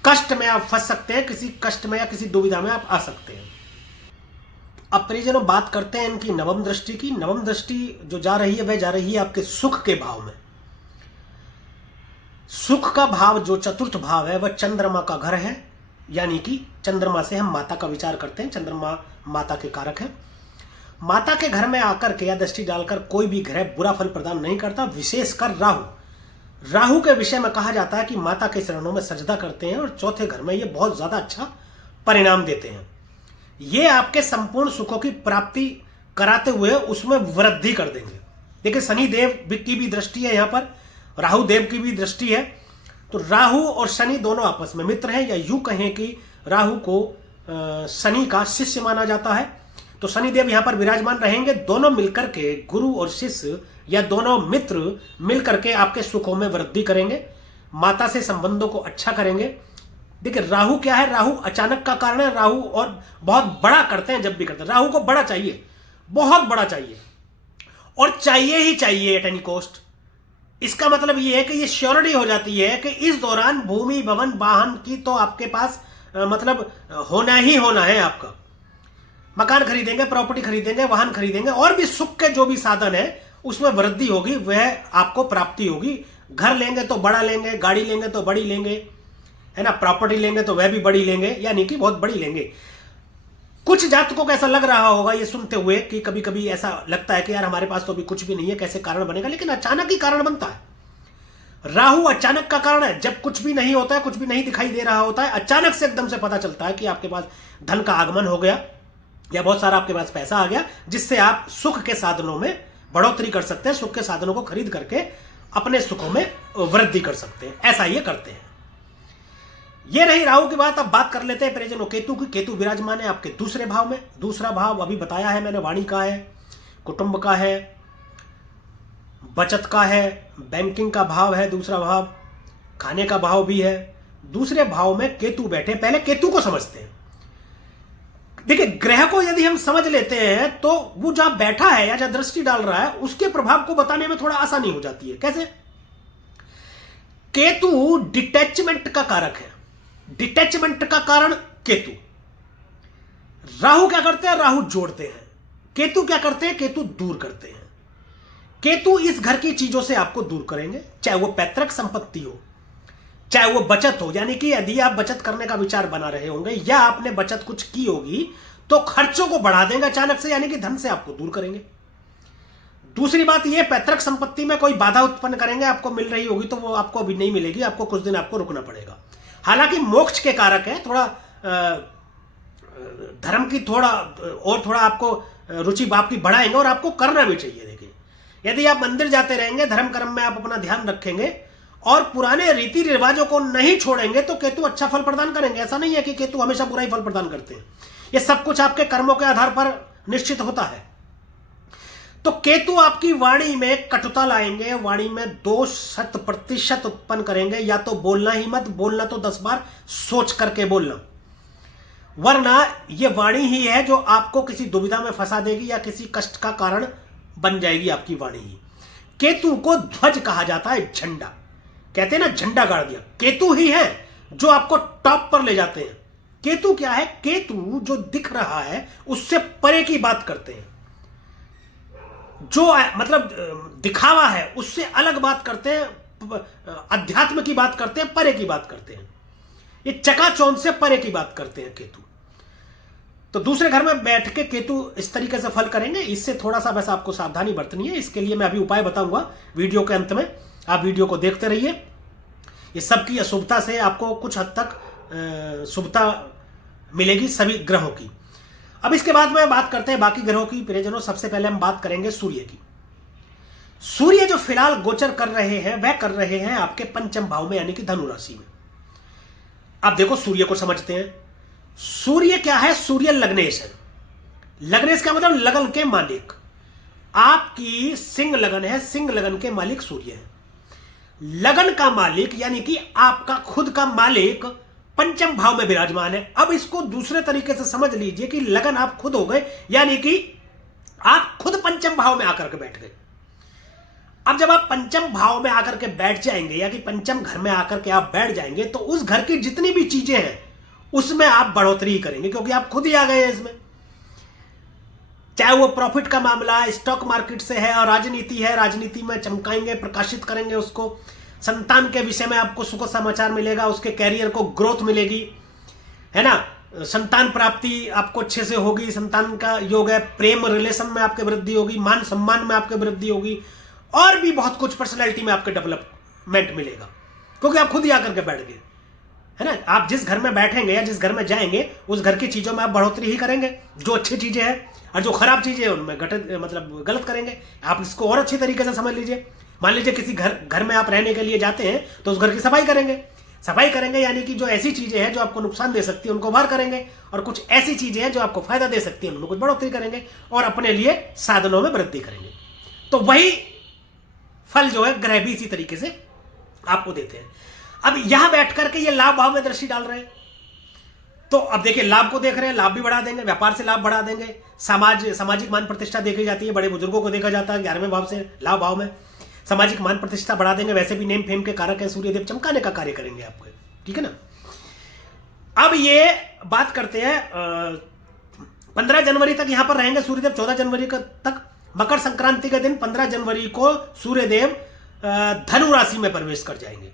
कष्ट में आप फंस सकते हैं, किसी कष्ट में या किसी दुविधा में आप आ सकते हैं। अब परिजनों बात करते हैं इनकी नवम दृष्टि की। नवम दृष्टि जो जा रही है वह जा रही है आपके सुख के भाव में। सुख का भाव जो चतुर्थ भाव है वह चंद्रमा का घर है, यानी कि चंद्रमा से हम माता का विचार करते हैं। चंद्रमा माता के कारक है। माता के घर में आकर के या दृष्टि डालकर कोई भी ग्रह बुरा फल प्रदान नहीं करता। विशेषकर राहु, राहु के विषय में कहा जाता है कि माता के चरणों में सजदा करते हैं और चौथे घर में ये बहुत ज्यादा अच्छा परिणाम देते हैं। ये आपके संपूर्ण सुखों की प्राप्ति कराते हुए उसमें वृद्धि कर देंगे। देखिए शनि देव की भी दृष्टि है, यहाँ पर राहु देव की भी दृष्टि है। तो राहु और शनि दोनों आपस में मित्र हैं, या यूं कहें कि राहु को शनि का शिष्य माना जाता है। तो शनि देव यहां पर विराजमान रहेंगे। दोनों मिलकर के, गुरु और शिष्य या दोनों मित्र मिलकर के आपके सुखों में वृद्धि करेंगे, माता से संबंधों को अच्छा करेंगे। देखिए राहु क्या है, राहु अचानक का कारण है। राहु और बहुत बड़ा करते हैं, जब भी करते हैं राहु को बड़ा चाहिए, बहुत बड़ा चाहिए, और चाहिए ही चाहिए एट एनी कॉस्ट। इसका मतलब यह है कि ये श्योरिटी हो जाती है कि इस दौरान भूमि, भवन, वाहन की तो आपके पास मतलब होना ही होना है। आपका मकान खरीदेंगे, प्रॉपर्टी खरीदेंगे, वाहन खरीदेंगे, और भी सुख के जो भी साधन है उसमें वृद्धि होगी, वह आपको प्राप्ति होगी। घर लेंगे तो बड़ा लेंगे, गाड़ी लेंगे तो बड़ी लेंगे, है ना, प्रॉपर्टी लेंगे तो वह भी बड़ी लेंगे, यानी कि बहुत बड़ी लेंगे। कुछ जातकों को ऐसा लग रहा होगा ये सुनते हुए कि कभी कभी ऐसा लगता है कि यार हमारे पास तो अभी कुछ भी नहीं है, कैसे कारण बनेगा, लेकिन अचानक ही कारण बनता है। राहु अचानक का कारण है। जब कुछ भी नहीं होता है, कुछ भी नहीं दिखाई दे रहा होता है, अचानक से एकदम से पता चलता है कि आपके पास धन का आगमन हो गया या बहुत सारा आपके पास पैसा आ गया, जिससे आप सुख के साधनों में बढ़ोतरी कर सकते हैं, सुख के साधनों को खरीद करके अपने सुखों में वृद्धि कर सकते हैं। ऐसा ये करते हैं। ये रही राहु की बात। अब बात कर लेते हैं परिजनों केतु की। केतु विराजमान है आपके दूसरे भाव में। दूसरा भाव अभी बताया है मैंने, वाणी का है, कुटुंब का है, बचत का है, बैंकिंग का भाव है, दूसरा भाव खाने का भाव भी है। दूसरे भाव में केतु बैठे। पहले केतु को समझते हैं। देखिए ग्रह को यदि हम समझ लेते हैं तो वो जहां बैठा है या जहां दृष्टि डाल रहा है उसके प्रभाव को बताने में थोड़ा आसानी हो जाती है। कैसे? केतु डिटैचमेंट का कारक है। डिटैचमेंट का कारण केतु। राहु क्या करते हैं? राहु जोड़ते हैं। केतु क्या करते हैं? केतु दूर करते हैं। केतु इस घर की चीजों से आपको दूर करेंगे, चाहे वो पैतृक संपत्ति हो, चाहे वो बचत हो, यानी कि यदि आप बचत करने का विचार बना रहे होंगे या आपने बचत कुछ की होगी तो खर्चों को बढ़ा देंगे अचानक से, यानी कि धन से आपको दूर करेंगे। दूसरी बात यह, पैतृक संपत्ति में कोई बाधा उत्पन्न करेंगे, आपको मिल रही होगी तो वो आपको अभी नहीं मिलेगी, आपको कुछ दिन आपको रुकना पड़ेगा। हालांकि मोक्ष के कारक है, थोड़ा धर्म की थोड़ा आपको रुचि आपकी बढ़ाएंगे और आपको करना भी चाहिए। देखिए यदि आप मंदिर जाते रहेंगे, धर्म कर्म में आप अपना ध्यान रखेंगे और पुराने रीति रिवाजों को नहीं छोड़ेंगे तो केतु अच्छा फल प्रदान करेंगे। ऐसा नहीं है कि केतु हमेशा बुरा ही फल प्रदान करते हैं। यह सब कुछ आपके कर्मों के आधार पर निश्चित होता है। तो केतु आपकी वाणी में कटुता लाएंगे, वाणी में दोष 100% उत्पन्न करेंगे। या तो बोलना ही मत, बोलना तो 10 बार सोच करके बोलना, वरना यह वाणी ही है जो आपको किसी दुविधा में फंसा देगी या किसी कष्ट का कारण बन जाएगी आपकी वाणी ही। केतु को ध्वज कहा जाता है, झंडा कहते हैं ना, झंडा गाड़ दिया। केतु ही है जो आपको टॉप पर ले जाते हैं। केतु क्या है? केतु जो दिख रहा है उससे परे की बात करते हैं, जो मतलब दिखावा है उससे अलग बात करते हैं, अध्यात्म की बात करते हैं, परे की बात करते हैं। ये चकाचौंध से परे की बात करते हैं केतु। तो दूसरे घर में बैठ के केतु इस तरीके से फल करेंगे। इससे थोड़ा सा बस आपको सावधानी बरतनी है। इसके लिए मैं अभी उपाय बताऊंगा वीडियो के अंत में, आप वीडियो को देखते रहिए। ये सबकी अशुभता से आपको कुछ हद तक शुभता मिलेगी सभी ग्रहों की। अब इसके बाद में बात करते हैं बाकी ग्रहों की। प्रियजनों सबसे पहले हम बात करेंगे सूर्य की। सूर्य जो फिलहाल गोचर कर रहे हैं वह कर रहे हैं आपके पंचम भाव में, यानी कि धनु राशि में। अब देखो सूर्य को समझते हैं। सूर्य क्या है? सूर्य लग्नेश है। लग्नेश का मतलब लगन के मालिक। आपकी सिंह लगन है, सिंह लगन के मालिक सूर्य है। लगन का मालिक यानी कि आपका खुद का मालिक पंचम भाव में विराजमान है। अब इसको दूसरे तरीके से समझ लीजिए कि लगन आप खुद हो गए, यानी कि आप खुद पंचम भाव में आकर के बैठ गए। अब जब आप पंचम भाव में आकर के बैठ जाएंगे या कि पंचम घर में आकर के आप बैठ जाएंगे तो उस घर की जितनी भी चीजें हैं उसमें आप बढ़ोतरी करेंगे, क्योंकि आप खुद ही आ गए हैं इसमें। चाहे वो प्रॉफिट का मामला स्टॉक मार्केट से है और राजनीति है, राजनीति में चमकाएंगे, प्रकाशित करेंगे उसको। संतान के विषय में आपको सुख समाचार मिलेगा, उसके कैरियर को ग्रोथ मिलेगी, है ना। संतान प्राप्ति आपको अच्छे से होगी, संतान का योग है। प्रेम रिलेशन में आपके वृद्धि होगी, मान सम्मान में आपके वृद्धि होगी, और भी बहुत कुछ पर्सनैलिटी में आपके डेवलप डेवलपमेंट मिलेगा, क्योंकि आप खुद ही आकर के बैठ गए, है ना। आप जिस घर में बैठेंगे या जिस घर में जाएंगे उस घर की चीजों में आप बढ़ोतरी ही करेंगे, जो अच्छी चीजें हैं, और जो खराब चीजें हैं उनमें गलत करेंगे। आप इसको और अच्छी तरीके से समझ लीजिए। मान लीजिए किसी घर में आप रहने के लिए जाते हैं तो उस घर की सफाई करेंगे, यानी कि जो ऐसी चीजें हैं जो आपको नुकसान दे सकती है उनको बाहर करेंगे, और कुछ ऐसी चीजें हैं जो आपको फायदा दे सकती है उनमें कुछ बढ़ोतरी करेंगे, और अपने लिए साधनों में वृद्धि करेंगे। तो वही फल जो है ग्रह भी इसी तरीके से आपको देते हैं। अब यहां बैठ करके ये लाभ भाव में दृष्टि डाल रहे हैं, तो अब देखिए लाभ को देख रहे हैं, लाभ भी बढ़ा देंगे, व्यापार से लाभ बढ़ा देंगे, सामाजिक मान प्रतिष्ठा देखी जाती है, बड़े बुजुर्गों को देखा जाता है 11वें भाव से लाभ भाव में, सामाजिक मान प्रतिष्ठा बढ़ा देंगे। वैसे भी नेम फेम के कारक है, सूर्यदेव चमकाने का कार्य करेंगे आपको, ठीक है ना। अब ये बात करते हैं 15 जनवरी तक यहां पर रहेंगे सूर्यदेव, 14 जनवरी तक। मकर संक्रांति के दिन 15 जनवरी को सूर्यदेव धनु राशि में प्रवेश कर जाएंगे।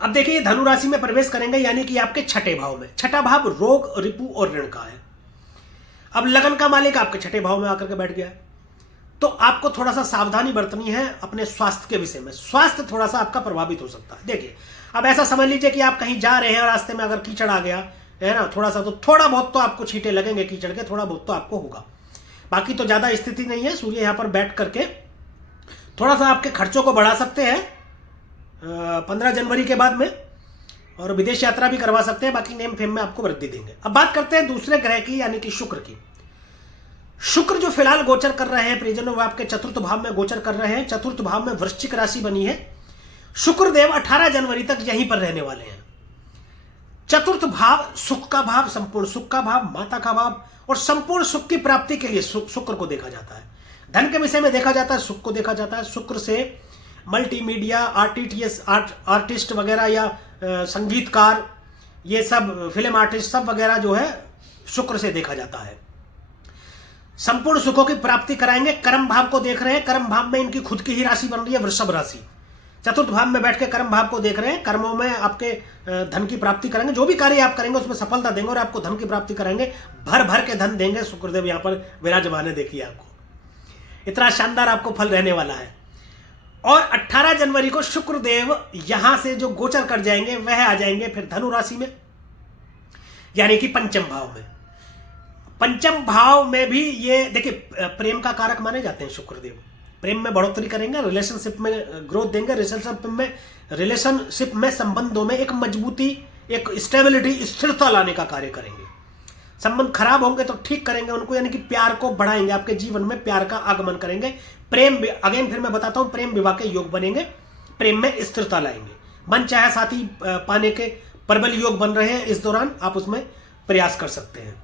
अब देखिए धनु राशि में प्रवेश करेंगे यानी कि आपके छठे भाव में, छठा भाव रोग, रिपु और ऋण का है। अब लगन का मालिक आपके छठे भाव में आकर के बैठ गया है, तो आपको थोड़ा सा सावधानी बरतनी है अपने स्वास्थ्य के विषय में। स्वास्थ्य थोड़ा सा आपका प्रभावित हो सकता है। देखिए अब ऐसा समझ लीजिए कि आप कहीं जा रहे हैं, रास्ते में अगर कीचड़ आ गया है ना, थोड़ा बहुत तो आपको छींटे लगेंगे कीचड़ के, थोड़ा बहुत तो आपको होगा, बाकी तो ज्यादा स्थिति नहीं है। सूर्य यहां पर बैठ करके थोड़ा सा आपके खर्चों को बढ़ा सकते हैं 15 जनवरी के बाद में, और विदेश यात्रा भी करवा सकते हैं, बाकी नेम फेम में आपको वृद्धि देंगे। अब बात करते हैं दूसरे ग्रह की यानी कि शुक्र की। शुक्र जो फिलहाल गोचर कर रहे हैं प्रियजनों, वो आपके चतुर्थ भाव में गोचर कर रहे हैं। चतुर्थ भाव में वृश्चिक राशि बनी है। शुक्रदेव 18 जनवरी तक यहीं पर रहने वाले हैं। चतुर्थ भाव सुख का भाव, संपूर्ण सुख का भाव, माता का भाव, और संपूर्ण सुख की प्राप्ति के लिए शुक्र को देखा जाता है। धन के विषय में देखा जाता है, सुख को देखा जाता है। शुक्र से मल्टीमीडिया आर्टिस्ट वगैरह या संगीतकार, ये सब फिल्म आर्टिस्ट सब वगैरह जो है शुक्र से देखा जाता है। संपूर्ण सुखों की प्राप्ति कराएंगे। कर्म भाव को देख रहे हैं, कर्म भाव में इनकी खुद की ही राशि बन रही है वृषभ राशि। चतुर्थ भाव में बैठ के कर्म भाव को देख रहे हैं। कर्मों में आपके धन की प्राप्ति करेंगे, जो भी कार्य आप करेंगे उसमें सफलता देंगे और आपको धन की प्राप्ति कराएंगे। भर भर के धन देंगे। शुक्रदेव यहां पर विराजमान है, देखिए आपको इतना शानदार आपको फल रहने वाला है। और 18 जनवरी को शुक्रदेव यहां से जो गोचर कर जाएंगे वह आ जाएंगे फिर धनु राशि में, यानी कि पंचम भाव में। पंचम भाव में भी ये देखिए प्रेम का कारक माने जाते हैं शुक्रदेव। प्रेम में बढ़ोतरी करेंगे, रिलेशनशिप में ग्रोथ देंगे, रिलेशनशिप में संबंधों में एक मजबूती, एक स्टेबिलिटी, स्थिरता लाने का कार्य करेंगे। संबंध खराब होंगे तो ठीक करेंगे उनको, यानी कि प्यार को बढ़ाएंगे, आपके जीवन में प्यार का आगमन करेंगे। प्रेम अगेन फिर मैं बताता हूं, प्रेम विवाह के योग बनेंगे, प्रेम में स्थिरता लाएंगे। मन चाहे साथी पाने के प्रबल योग बन रहे हैं, इस दौरान आप उसमें प्रयास कर सकते हैं।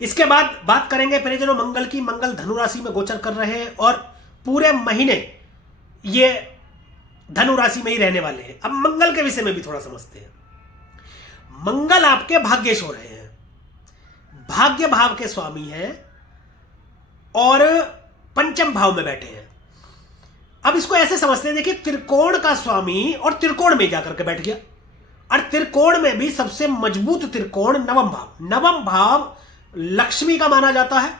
इसके बाद बात करेंगे परिजनों मंगल की। मंगल धनु राशि में गोचर कर रहे हैं और पूरे महीने ये धनु राशि में ही रहने वाले हैं। अब मंगल के विषय में भी थोड़ा समझते हैं। मंगल आपके भाग्येश हो रहे हैं, भाग्य भाव के स्वामी हैं और पंचम भाव में बैठे हैं। अब इसको ऐसे समझते हैं, देखिए त्रिकोण का स्वामी और त्रिकोण में जाकर के बैठ गया, और त्रिकोण में भी सबसे मजबूत त्रिकोण नवम भाव। नवम भाव लक्ष्मी का माना जाता है,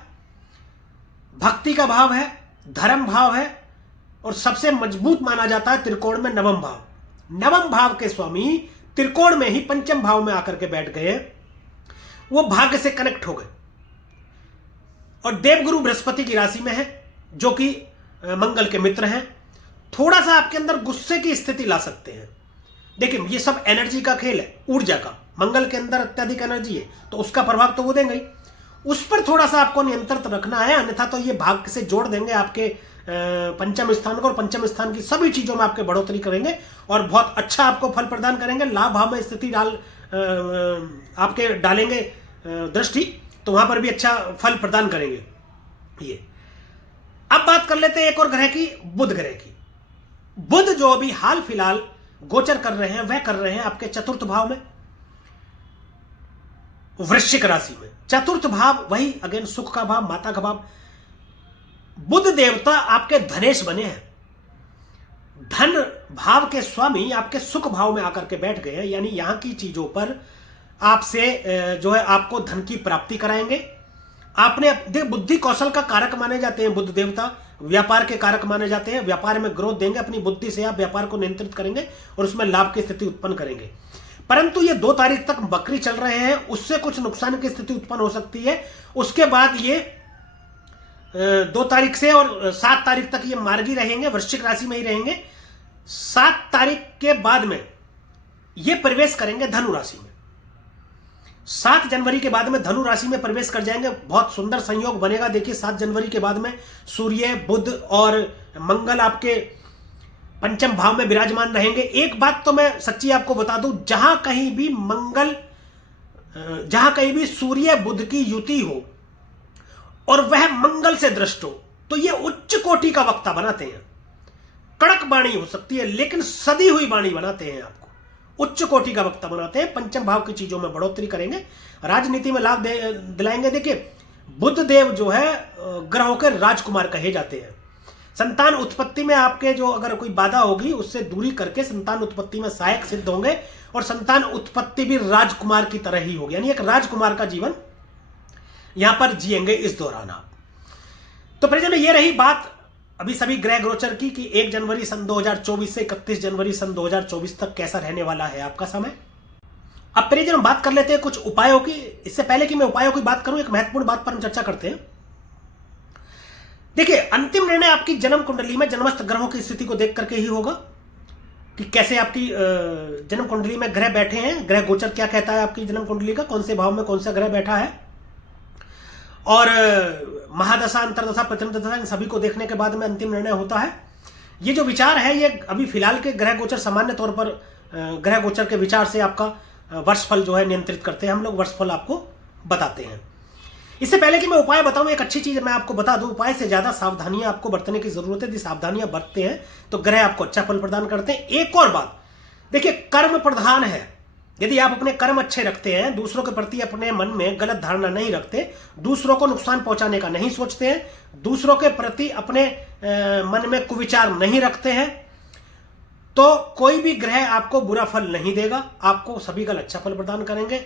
भक्ति का भाव है, धर्म भाव है, और सबसे मजबूत माना जाता है त्रिकोण में नवम भाव। नवम भाव के स्वामी त्रिकोण में ही पंचम भाव में आकर के बैठ गए, वो भाग्य से कनेक्ट हो गए। और देवगुरु बृहस्पति की राशि में है, जो कि मंगल के मित्र हैं। थोड़ा सा आपके अंदर गुस्से की स्थिति ला सकते हैं। देखिए ये सब एनर्जी का खेल है, ऊर्जा का। मंगल के अंदर अत्यधिक एनर्जी है तो उसका प्रभाव तो वो देंगे ही, उस पर थोड़ा सा आपको नियंत्रित रखना है, अन्यथा तो ये भाग्य से जोड़ देंगे आपके पंचम स्थान को, और पंचम स्थान की सभी चीजों में आपके बढ़ोतरी करेंगे और बहुत अच्छा आपको फल प्रदान करेंगे। लाभ भाव में स्थिति आपके डालेंगे दृष्टि, तो वहां पर भी अच्छा फल प्रदान करेंगे ये। अब बात कर लेते हैं एक और ग्रह की, बुध ग्रह की। बुध जो अभी हाल फिलहाल गोचर कर रहे हैं वह कर रहे हैं आपके चतुर्थ भाव में, वृश्चिक राशि में। चतुर्थ भाव वही अगेन सुख का भाव, माता का भाव। बुध देवता आपके धनेश बने हैं, धन भाव के स्वामी आपके सुख भाव में आकर के बैठ गए हैं, यानी यहां की चीजों पर आपसे जो है आपको धन की प्राप्ति कराएंगे। आपने बुद्धि कौशल का कारक माने जाते हैं बुध देवता, व्यापार के कारक माने जाते हैं, व्यापार में ग्रोथ देंगे, अपनी बुद्धि से आप व्यापार को नियंत्रित करेंगे और उसमें लाभ की स्थिति उत्पन्न करेंगे। परंतु ये 2 तारीख तक बकरी चल रहे हैं, उससे कुछ नुकसान की स्थिति उत्पन्न हो सकती है। उसके बाद ये 2 तारीख से और 7 तारीख तक ये मार्गी रहेंगे, वृश्चिक राशि में ही रहेंगे। 7 तारीख के बाद में ये प्रवेश करेंगे धनु राशि में। 7 जनवरी के बाद में धनु राशि में प्रवेश कर जाएंगे। बहुत सुंदर संयोग बनेगा। देखिए 7 जनवरी के बाद में सूर्य, बुध और मंगल आपके पंचम भाव में विराजमान रहेंगे। एक बात तो मैं सच्ची आपको बता दूं, जहां कहीं भी सूर्य बुध की युति हो और वह मंगल से दृष्ट हो, तो यह उच्च कोटि का वक्ता बनाते हैं। कड़क वाणी हो सकती है लेकिन सदी हुई वाणी बनाते हैं, आपको उच्च कोटि का वक्ता बनाते हैं। पंचम भाव की चीजों में बढ़ोतरी करेंगे, राजनीति में लाभ दिलाएंगे। देखिए बुध देव जो है ग्रहों के राजकुमार कहे जाते हैं। संतान उत्पत्ति में आपके जो अगर कोई बाधा होगी उससे दूरी करके संतान उत्पत्ति में सहायक सिद्ध होंगे और संतान उत्पत्ति भी राजकुमार की तरह ही होगी, यानी एक राजकुमार का जीवन यहां पर जिएंगे इस दौरान आप। तो परिजन ये रही बात अभी सभी ग्रह गोचर की कि 1 जनवरी सन 2024 से 31 जनवरी सन 2024 तक कैसा रहने वाला है आपका समय। अब परिजन बात कर लेते हैं कुछ उपायों की। इससे पहले कि मैं उपायों की बात करूं, एक महत्वपूर्ण बात पर हम चर्चा करते हैं। देखिए अंतिम निर्णय आपकी जन्म कुंडली में जन्मस्थ ग्रहों की स्थिति को देख करके ही होगा कि कैसे आपकी जन्म कुंडली में ग्रह बैठे हैं। ग्रह गोचर क्या कहता है आपकी जन्म कुंडली का, कौन से भाव में कौन सा ग्रह बैठा है, और महादशा, अंतरदशा, प्रतिदशा, इन सभी को देखने के बाद में अंतिम निर्णय होता है। ये जो विचार है ये अभी फिलहाल के ग्रह गोचर सामान्य तौर पर ग्रह गोचर के विचार से आपका वर्षफल जो है नियंत्रित करते हैं हम लोग, वर्षफल आपको बताते हैं। इससे पहले कि मैं उपाय बताऊं, एक अच्छी चीज मैं आपको बता दूं, उपाय से ज्यादा सावधानियां आपको बरतने की जरूरत है। यदि सावधानियां बरतते हैं तो ग्रह आपको अच्छा फल प्रदान करते हैं। एक और बात, देखिए कर्म प्रधान है। यदि आप अपने कर्म अच्छे रखते हैं, दूसरों के प्रति अपने मन में गलत धारणा नहीं रखते, दूसरों को नुकसान पहुंचाने का नहीं सोचते हैं, दूसरों के प्रति अपने मन में कुविचार नहीं रखते हैं, तो कोई भी ग्रह आपको बुरा फल नहीं देगा, आपको सभी का अच्छा फल प्रदान करेंगे।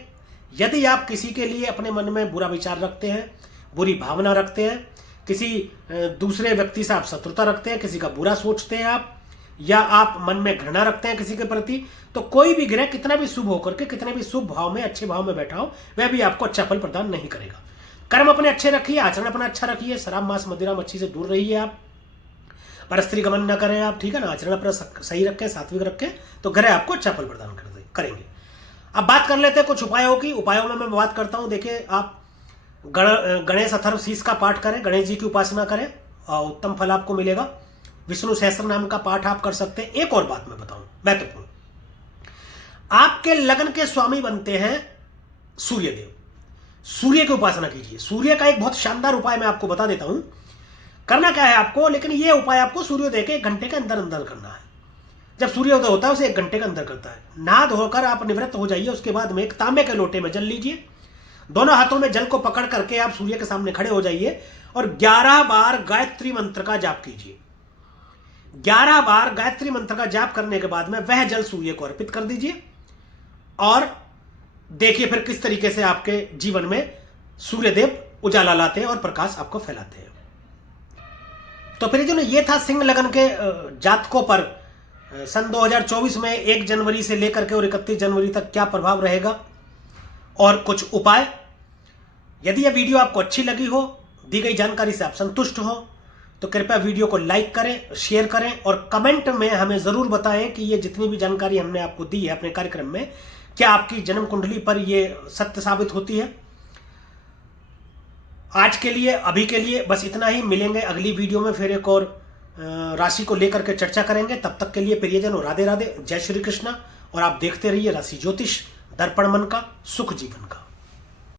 यदि आप किसी के लिए अपने मन में बुरा विचार रखते हैं, बुरी भावना रखते हैं, किसी दूसरे व्यक्ति से आप शत्रुता रखते हैं, किसी का बुरा सोचते हैं आप, या आप मन में घृणा रखते हैं किसी के प्रति, तो कोई भी ग्रह कितना भी शुभ होकर के, कितने भी शुभ भाव में, अच्छे भाव में बैठा हो, वह भी आपको अच्छा फल प्रदान नहीं करेगा। कर्म अपने अच्छे रखिए, आचरण अपना अच्छा रखिए, शराब मांस मदिरा मच्छी से दूर रहिए, आप परस्त्री गमन न करें आप, ठीक है ना, आचरण अपना सही रखें, सात्विक रखें, तो ग्रह आपको अच्छा फल प्रदान करेंगे। अब बात कर लेते हैं कुछ उपायों की। उपायों में मैं बात करता हूं, देखिए आप गणेश अथर्वशीष का पाठ करें, गणेश जी की उपासना करें और उत्तम फल आपको मिलेगा। विष्णु सहस्त्र नाम का पाठ आप कर सकते हैं। एक और बात मैं बताऊं महत्वपूर्ण, आपके लग्न के स्वामी बनते हैं सूर्यदेव, सूर्य की उपासना कीजिए। सूर्य का एक बहुत शानदार उपाय मैं आपको बता देता हूं। करना क्या है आपको, लेकिन यह उपाय आपको सूर्योदय के 1 घंटे के अंदर अंदर करना है। जब सूर्योदय होता है उसे 1 घंटे के अंदर करता है। नहा धोकर आप निवृत्त हो जाइए, उसके बाद में एक तांबे के लोटे में जल लीजिए, दोनों हाथों में जल को पकड़ करके आप सूर्य के सामने खड़े हो जाइए और 11 बार गायत्री मंत्र का जाप कीजिए। 11 बार गायत्री मंत्र का जाप करने के बाद में वह जल सूर्य को अर्पित कर दीजिए और देखिए फिर किस तरीके से आपके जीवन में सूर्यदेव उजाला लाते हैं और प्रकाश आपको फैलाते हैं। तो फिर जो ये था सिंह लगन के जातकों पर सन 2024 में 1 जनवरी से लेकर के और 31 जनवरी तक क्या प्रभाव रहेगा और कुछ उपाय। यदि यह वीडियो आपको अच्छी लगी हो, दी गई जानकारी से आप संतुष्ट हो, तो कृपया वीडियो को लाइक करें, शेयर करें और कमेंट में हमें जरूर बताएं कि ये जितनी भी जानकारी हमने आपको दी है अपने कार्यक्रम में, क्या आपकी जन्म कुंडली पर ये सत्य साबित होती है। आज के लिए, अभी के लिए बस इतना ही। मिलेंगे अगली वीडियो में, फिर एक और राशि को लेकर के चर्चा करेंगे। तब तक के लिए प्रियजनों राधे राधे, जय श्री कृष्णा। और आप देखते रहिए राशि ज्योतिष, दर्पण मन का, सुख जीवन का।